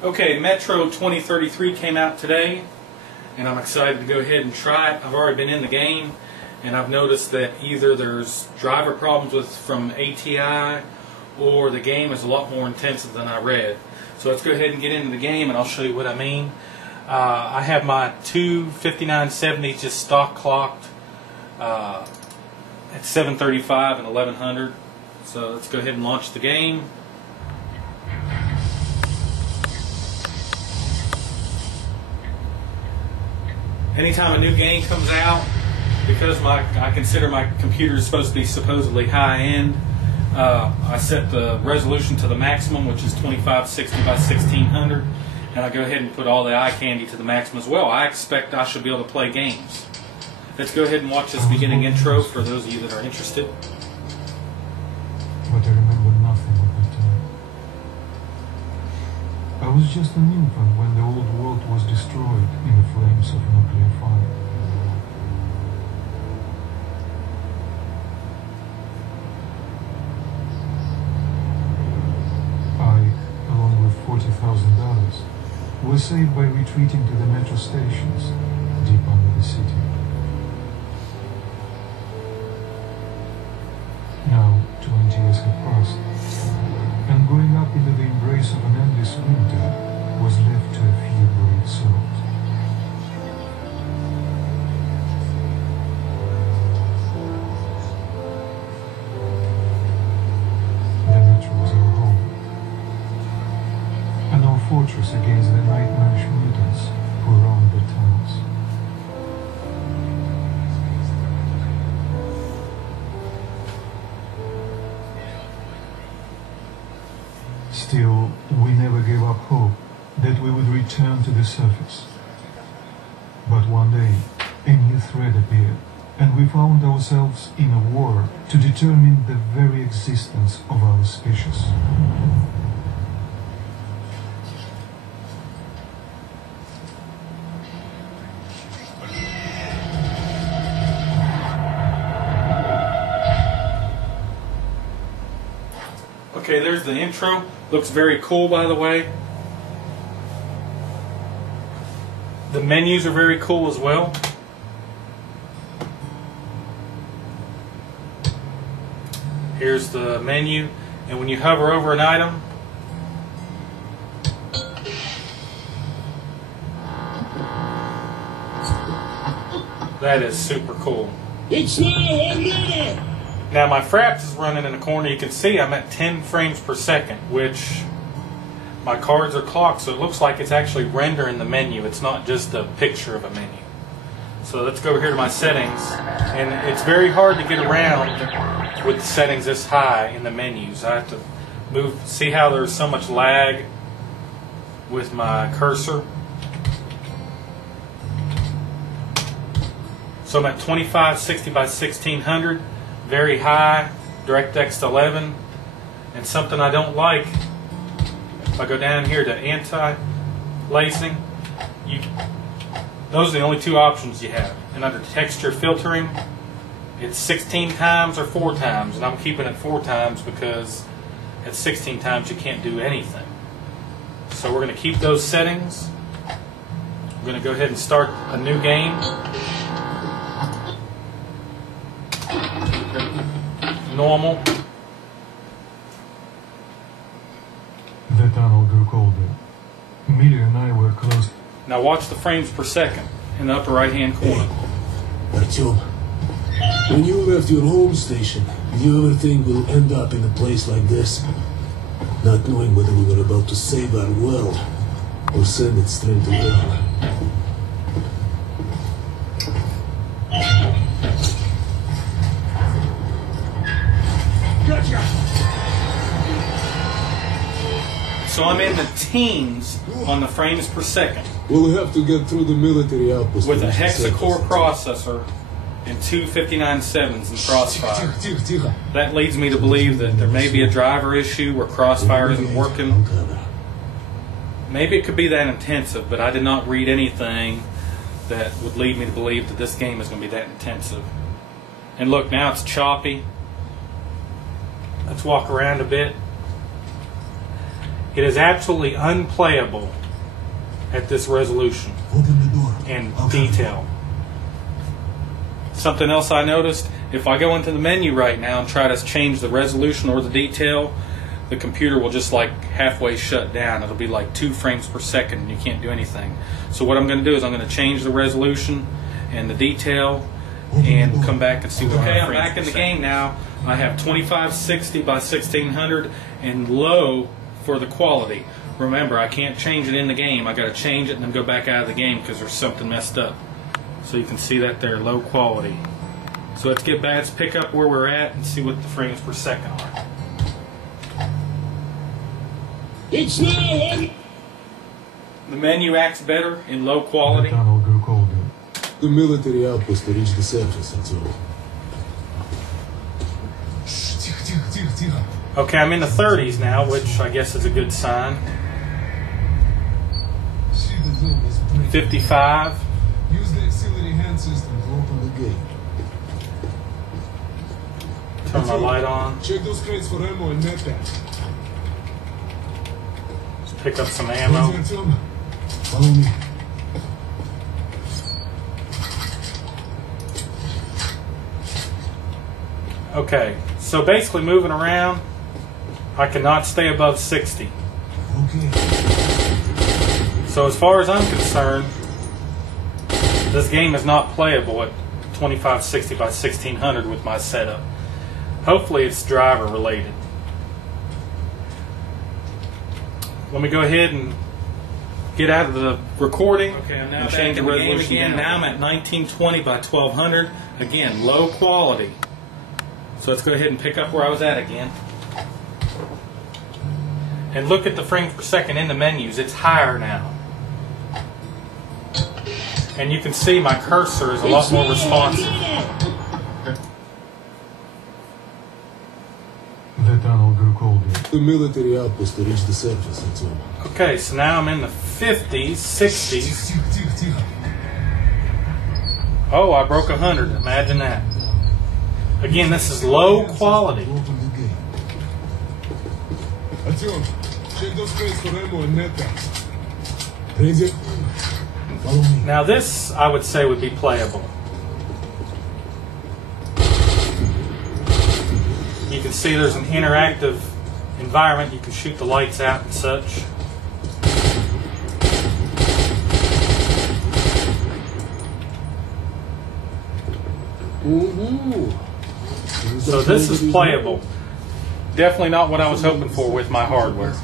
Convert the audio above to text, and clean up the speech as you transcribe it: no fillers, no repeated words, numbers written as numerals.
Okay, Metro 2033 came out today, and I'm excited to go ahead and try it. I've already been in the game, and I've noticed that either there's driver problems from ATI, or the game is a lot more intensive than I read. So let's go ahead and get into the game, and I'll show you what I mean. I have my two 5970s just stock clocked at 735 and 1100. So let's go ahead and launch the game. Anytime a new game comes out, because I consider my computer is supposed to be supposedly high-end, I set the resolution to the maximum, which is 2560 by 1600, and I go ahead and put all the eye candy to the maximum as well. I expect I should be able to play games. Let's go ahead and watch this beginning intro for those of you that are interested. But I remember nothing at that time. I was just an infant when the old world was destroyed in the flames of nuclear fire. I, along with $40,000, was saved by retreating to the metro stations deep under the city. Now, 20 years had passed, and going up into the embrace of an endless winter was left to a few brave souls. The metro was our home, and our fortress against the nightmarish mutants who roamed the tunnels. Still, we never gave up hope that we would return to the surface. But one day, a new threat appeared, and we found ourselves in a war to determine the very existence of our species. Okay, there's the intro. Looks very cool, by the way. The menus are very cool as well. Here's the menu, and when you hover over an item, that is super cool. It's now 100! Now my fraps is running in the corner. You can see I'm at 10 frames per second, which my cards are clocked, so it looks like it's actually rendering the menu. It's not just a picture of a menu. So let's go over here to my settings, and it's very hard to get around with the settings this high in the menus. I have to move. See how there's so much lag with my cursor? So I'm at 2560 by 1600. Very high, DirectX 11, and something I don't like, if I go down here to anti-lacing, those are the only two options you have. And under texture filtering, it's 16 times or 4 times, and I'm keeping it 4 times because at 16 times you can't do anything. So we're going to keep those settings. I'm going to go ahead and start a new game. Normal. The tunnel grew colder. Amelia and I were close. Now watch the frames per second in the upper right hand corner. Artyom, when you left your home station, did you ever think we'll end up in a place like this? Not knowing whether we were about to save our world or send it straight to hell. So I'm in the teens on the frames per second We'll have to get through the military outpost with a hexa-core processor and two 59.7s in Crossfire. That leads me to believe that there may be a driver issue where Crossfire isn't working. Maybe it could be that intensive, but I did not read anything that would lead me to believe that this game is going to be that intensive. And look, now it's choppy. Let's walk around a bit. It is absolutely unplayable at this resolution Open the door. and I'll detail. Something else I noticed, if I go into the menu right now and try to change the resolution or the detail, the computer will just like halfway shut down. It'll be like 2 frames per second and you can't do anything. So what I'm going to do is I'm going to change the resolution and the detail and we'll come back and see what I'm back in the game now. I have 2560 by 1600 and low for the quality. Remember, I can't change it in the game. I got to change it and then go back out of the game because there's something messed up. So you can see that there, low quality. So let's get back, let's pick up where we're at and see what the frames per second are. It's now. The menu acts better in low The quality. tunnel grew colder. The military outpost to reach the surface, that's all. Okay, I'm in the 30s now, which I guess is a good sign. 55. Use the auxiliary hand system to open the gate. Turn my light on. Check those crates for ammo and med packs. Let's pick up some ammo. Follow me. Okay, so basically moving around, I cannot stay above 60. Okay. So as far as I'm concerned, this game is not playable at 2560 by 1600 with my setup. Hopefully it's driver related. Let me go ahead and get out of the recording. Okay, I'm now and change the resolution again. Now I'm at 1920 by 1200. Again, low quality. So let's go ahead and pick up where I was at again. And look at the frames per second in the menus. It's higher now. And you can see my cursor is a lot more responsive. The tunnel grew colder. The military outpost to reach the surface, that's all. Okay, so now I'm in the 50s, 60s. Oh, I broke 100. Imagine that. Again, this is low quality. Open the gate. Артем, check those crates for ammo and med packs. Ready? Follow me. Now this, I would say, would be playable. You can see there's an interactive environment. You can shoot the lights out and such. So this is playable. Definitely not what I was hoping for with my hardware.